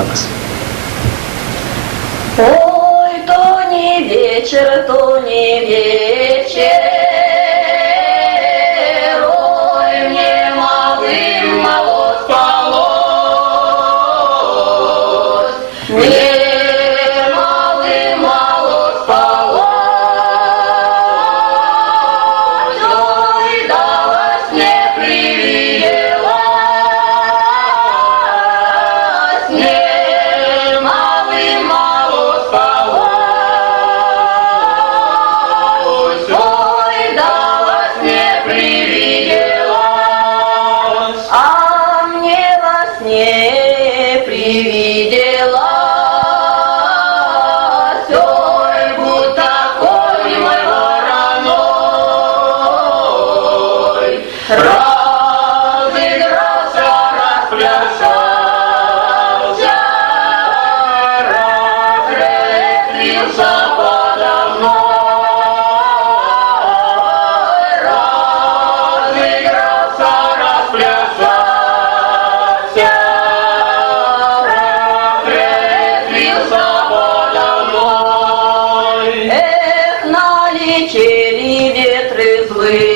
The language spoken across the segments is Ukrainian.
запис. Ой, то не вечер, то не вечер. Разыгрался, расплясался, разрезвился подо мной. Разыгрался, расплясался, разрезвился подо мной. Эх, налетели ветры злые,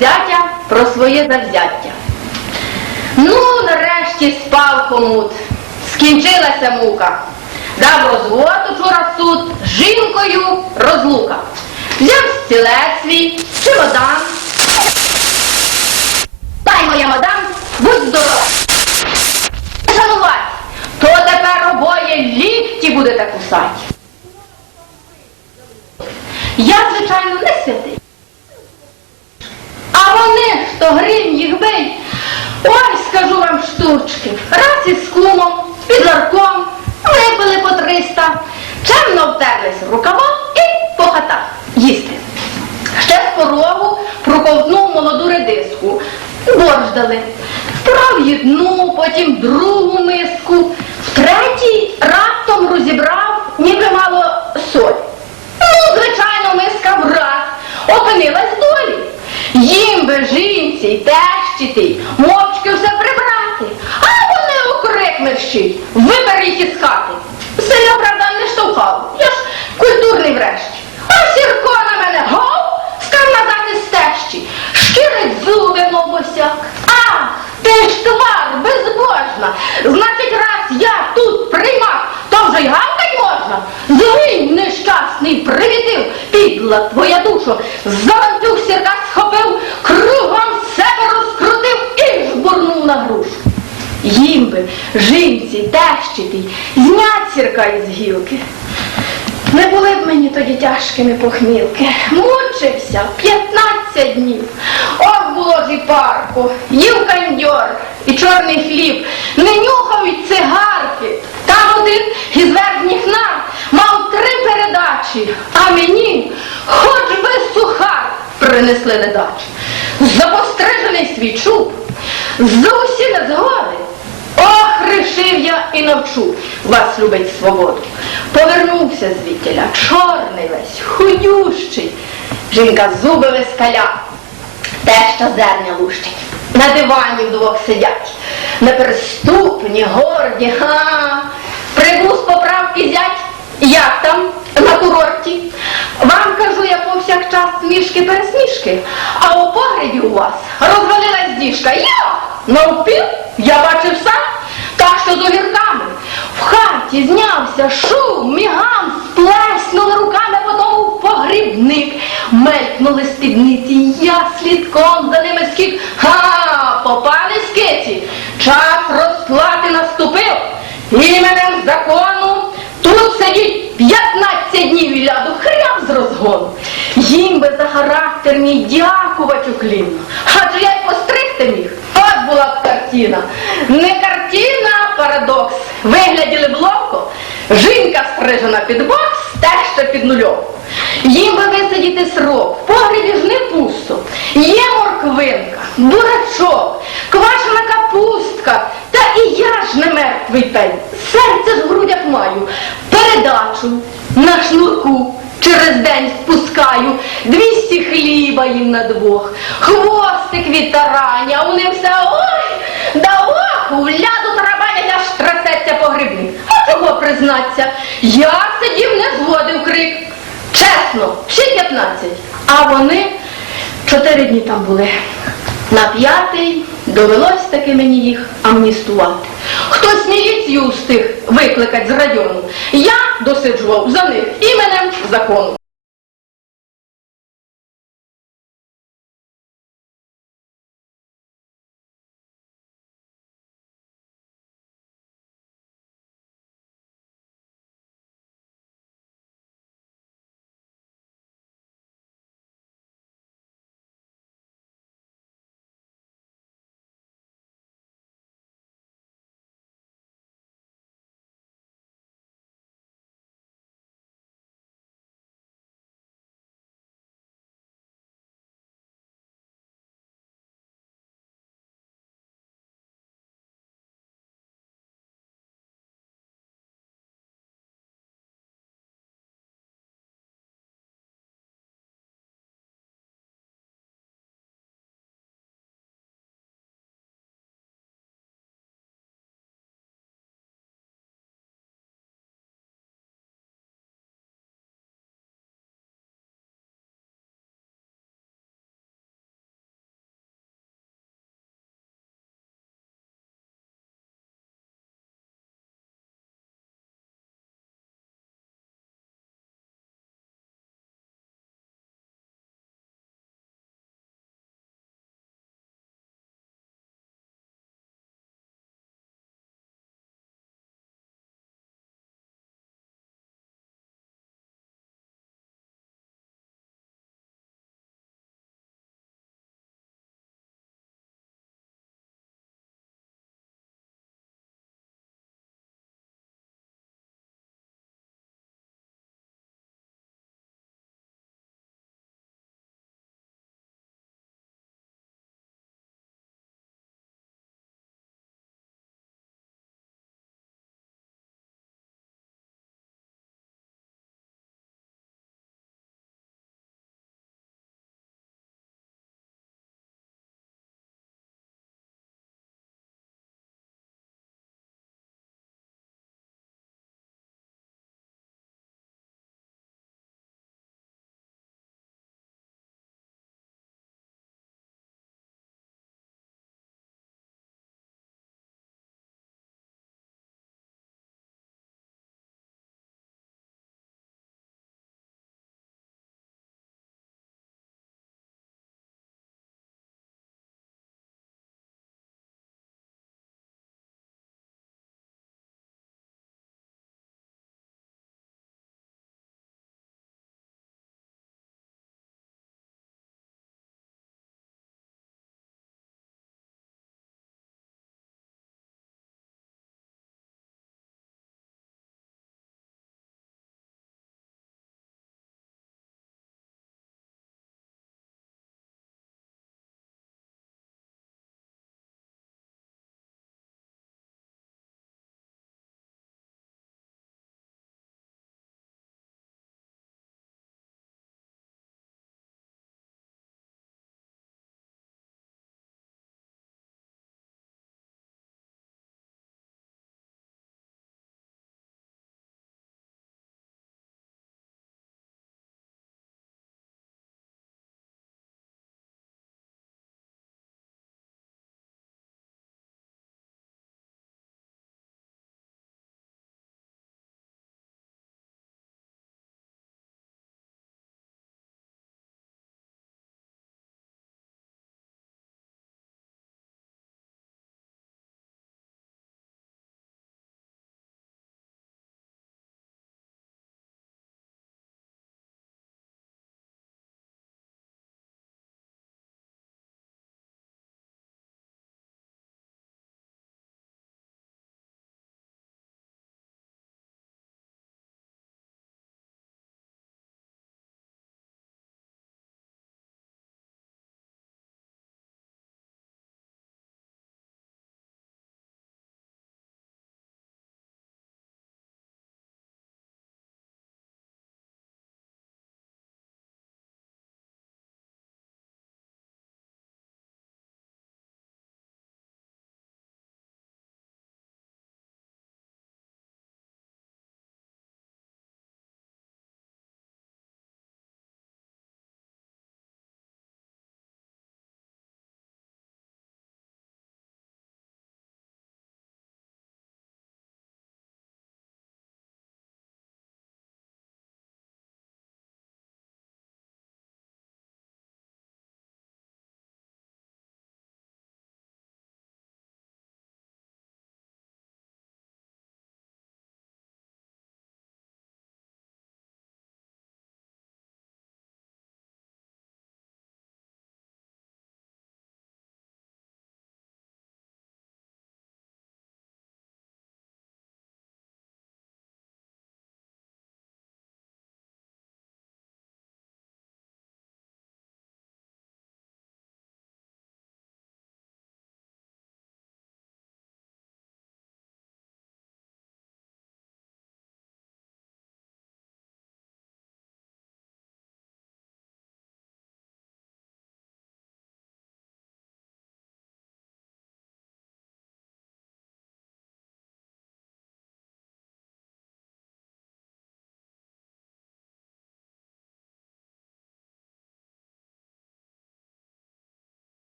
зятя про своє завзяття. Ну, нарешті спав хомут, скінчилася мука. Дав розвод учора суд, жінкою розлука. Взяв стілець свій, чемодан. Дай моя мадам, будь здорова. Шанувати, то тепер обоє лікті будете кусати. Я, звичайно, не святий. А вони ж то грім їх бий. Ой, скажу вам штучки. Раз із кумом, під ларком, випили по триста, чемно втерлись рукавом і по хатах їсти. Ще з порогу проковтнув молоду редиску. Борщ дали. Вправ їдну, потім другу миску, втретій раптом розібрав, ніби мало соль. Ну, звичайно, миска враз опинилась жінці й тещити, мовчки все прибрати. А вони окрик мерщить, вибери їх із хати. Сильно, правда, не штовхав. Я ж культурний врешті. А сірко на мене гов, назад із тещі. Щирить зуби, мов босяк. Ах, ти ж твар, безбожна. Значить, раз я тут приймав, то вже й гавкать можна. Згинь, нещасний, привітив, підла твоя душа. Жінці, тещити, знять сірка із гілки. Не були б мені тоді тяжкими похмілки. Мучився 15 днів. Ох, було ж і парку, їв кандьор і чорний хліб, не нюхав і цигарки. Там один із верхніх нар мав три передачі, а мені хоч би сухар принесли недачі. Запострижений свій чуб, за усі незгоди. Ох, рішив я і навчу вас любить свободу. Повернувся звідтіля, чорний весь, худющий. Жінка зуби вискаля, теща зерня лущить. На дивані вдвох сидять. Непереступні, горді, га. Прибув з поправки зять. Як там на курорті? Вам кажу я повсякчас смішки пересмішки, а у погребі у вас розвалилась діжка. Я навпіл, я бачив хаті знявся шум, мігам, сплеснули руками по тому погрібник, мелькнули спідниці, я слідком за ними скік. Ха, попали скиці, час розплати наступив, іменем закону Тут сидіть 15 днів і ляду хряб з розгону. Їм би за характерні дякувати уклінно. Адже я й постригти міг. От була б картина. Не картина, парадокс. Вигляділи б ловко. Жінка стрижена під бокс, теща під нульовку. Їм би висидіти срок, в погребі ж не пусто. Є морквинка, бурачок, квашена капустка, та і я ж не мертвий пень. Серце ж в грудях маю. Передачу на шнурку через день спускаю. Двісті хліба їм на двох. Хвостик від тараня, у них все ой, да ох, у тарабанять аж трасеться погребник. А чого признаться? Я сидів, не зводив крик. Чесно, ще 15. А вони чотири дні там були. На п'ятий довелось таки мені їх амністувати. Хтось міліцію встиг викликати з району. Я досиджував за них іменем закону.